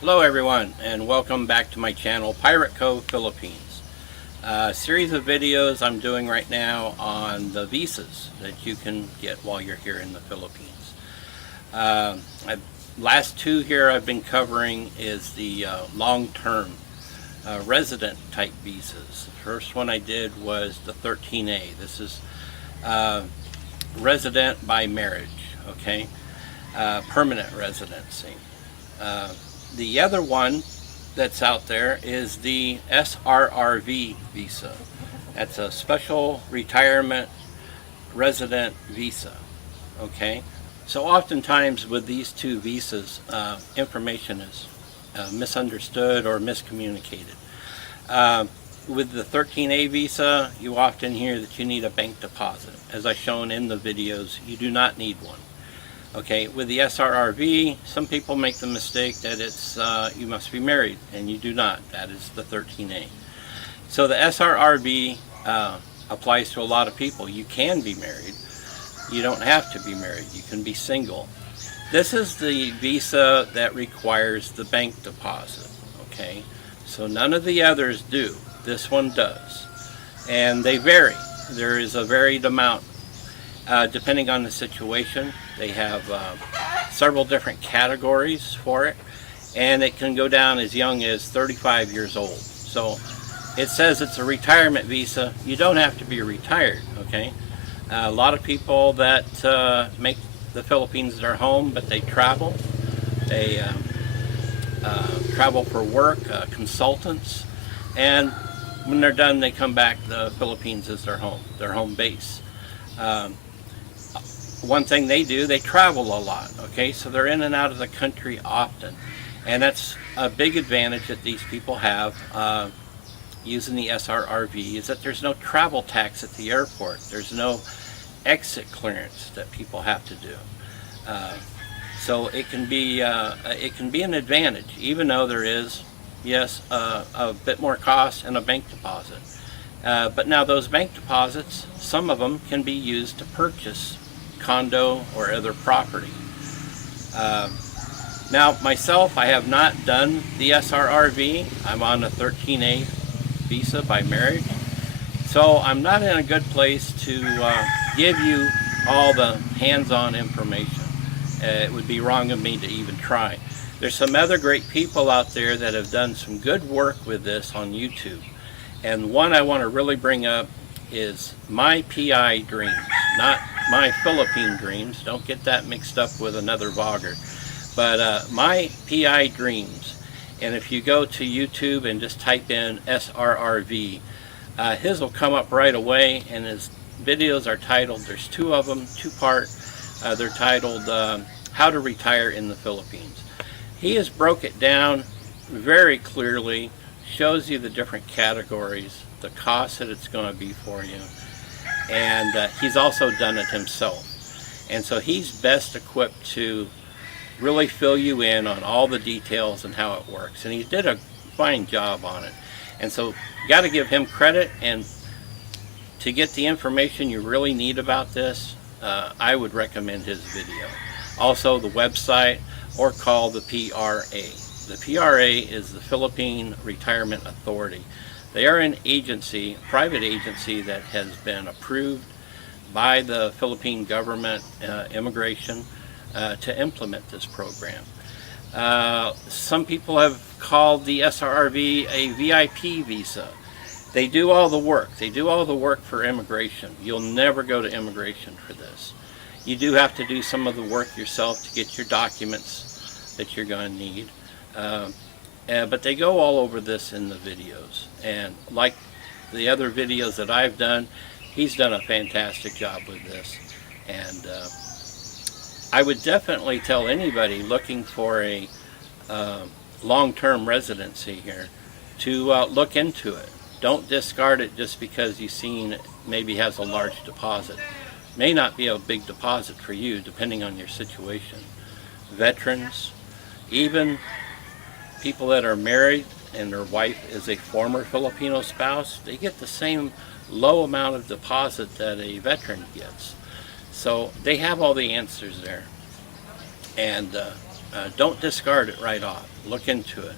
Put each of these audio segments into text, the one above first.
Hello everyone, and welcome back to my channel, Pirate Cove Philippines. A series of videos I'm doing right now on the visas that you can get while you're here in the Philippines. Last two here I've been covering is the long-term resident type visas. The first one I did was the 13A. This is resident by marriage, okay? Permanent residency. The other one that's out there is the SRRV visa. That's a special retirement resident visa. Okay, so oftentimes with these two visas, information is misunderstood or miscommunicated. With the 13A visa, you often hear that you need a bank deposit. As I've shown in the videos, you do not need one. Okay, with the SRRV, some people make the mistake that it's you must be married, and you do not. That is the 13A. So the SRRV applies to a lot of people. You can be married. You don't have to be married. You can be single. This is the visa that requires the bank deposit. Okay, so none of the others do. This one does, and they vary. There is a varied amount depending on the situation. They have several different categories for it, and it can go down as young as 35 years old. So it says it's a retirement visa. You don't have to be retired, okay? A lot of people that make the Philippines their home, but they travel. They travel for work, consultants, and when they're done, they come back. The Philippines is their home base. One thing they do, they travel a lot, okay? So they're in and out of the country often. And that's a big advantage that these people have using the SRRV, is that there's no travel tax at the airport. There's no exit clearance that people have to do. So it can be an advantage, even though there is, yes, a bit more cost and a bank deposit. But now those bank deposits, some of them can be used to purchase condo or other property. Now myself, I have not done the SRRV. I'm on a 13A visa by marriage, so I'm not in a good place to give you all the hands-on information. It would be wrong of me to even try. There's some other great people out there that have done some good work with this on YouTube, and one I want to really bring up is My PI Dreams, not My Philippine Dreams. Don't get that mixed up with another vlogger. But My PI Dreams. And if you go to YouTube and just type in SRRV, his will come up right away, and his videos are titled, there's two of them, two-part. They're titled How to Retire in the Philippines. He has broke it down very clearly, shows you the different categories, the cost that it's going to be for you, and he's also done it himself, and so he's best equipped to really fill you in on all the details and how it works, and he did a fine job on it. And so you got to give him credit, and to get the information you really need about this, I would recommend his video. Also the website, or call the PRA. The PRA is the Philippine Retirement Authority. They are an agency, a private agency that has been approved by the Philippine government, immigration, to implement this program. Some people have called the SRRV a VIP visa. They do all the work. They do all the work for immigration. You'll never go to immigration for this. You do have to do some of the work yourself to get your documents that you're going to need. But they go all over this in the videos, and like the other videos that I've done, he's done a fantastic job with this. And I would definitely tell anybody looking for a long-term residency here to look into it. Don't discard it just because you've seen it maybe has a large deposit. May not be a big deposit for you, depending on your situation. Veterans, even people that are married and their wife is a former Filipino spouse, they get the same low amount of deposit that a veteran gets. So they have all the answers there. And don't discard it right off. Look into it.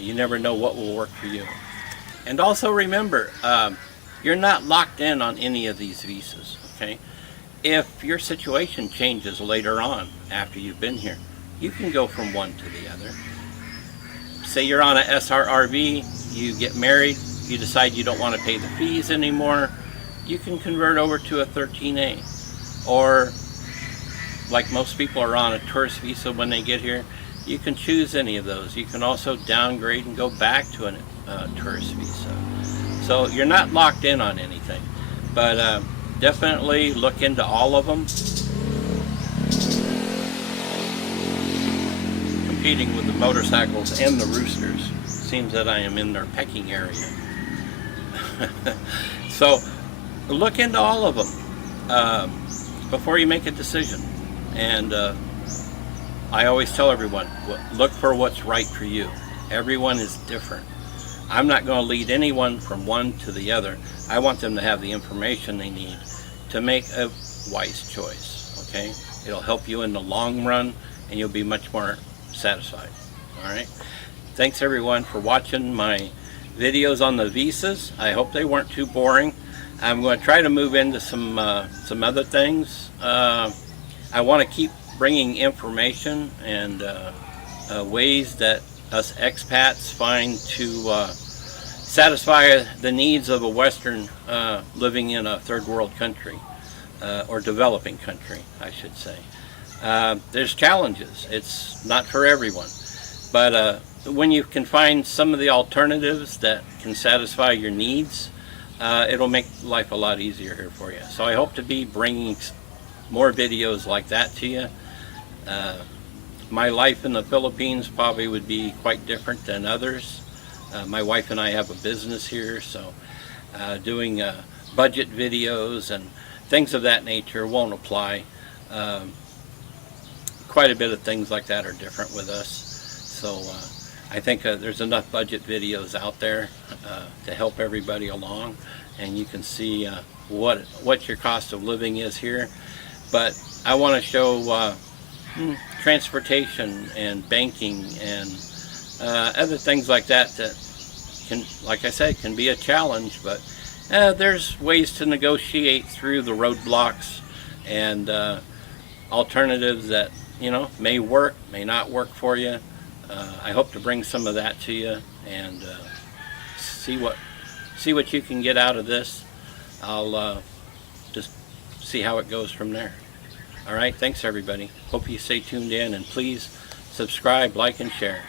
You never know what will work for you. And also remember, you're not locked in on any of these visas, okay? If your situation changes later on after you've been here, you can go from one to the other. Say you're on a SRRV, you get married, you decide you don't want to pay the fees anymore, you can convert over to a 13A. Or, like most people are on a tourist visa when they get here, you can choose any of those. You can also downgrade and go back to a tourist visa. So you're not locked in on anything, but definitely look into all of them. Competing with the motorcycles and the roosters. Seems that I am in their pecking area. So look into all of them before you make a decision. And I always tell everyone, look for what's right for you. Everyone is different. I'm not going to lead anyone from one to the other. I want them to have the information they need to make a wise choice, okay? It'll help you in the long run, and you'll be much more satisfied. All right, thanks everyone for watching my videos on the visas. I hope they weren't too boring. I'm going to try to move into some other things. I want to keep bringing information and ways that us expats find to satisfy the needs of a Western living in a third world country, or developing country, I should say. There's challenges. It's not for everyone. But when you can find some of the alternatives that can satisfy your needs, it'll make life a lot easier here for you. So I hope to be bringing more videos like that to you. My life in the Philippines probably would be quite different than others. My wife and I have a business here, so doing budget videos and things of that nature won't apply. Quite a bit of things like that are different with us. So I think there's enough budget videos out there to help everybody along, and you can see what your cost of living is here. But I want to show transportation and banking and other things like that that can, like I said, can be a challenge, but there's ways to negotiate through the roadblocks and alternatives that, you know, may work, may not work for you. I hope to bring some of that to you and see what you can get out of this. I'll just see how it goes from there. All right, thanks everybody. Hope you stay tuned in, and please subscribe, like, and share.